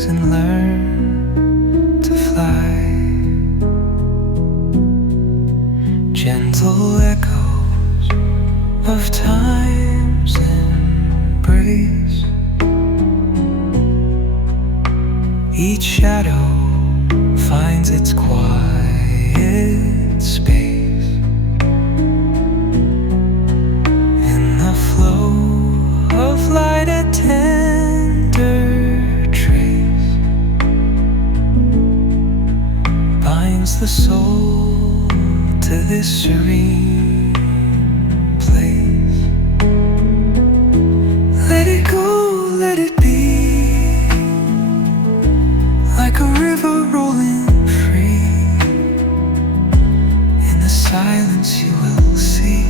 wings and learn to fly. Gentle echoes of time's embrace. Each shadow finds its quiet space. In the flow of light, a tender trace binds the soul to this serene place. Let it go, let it be, like a river rolling free. In the silence you will see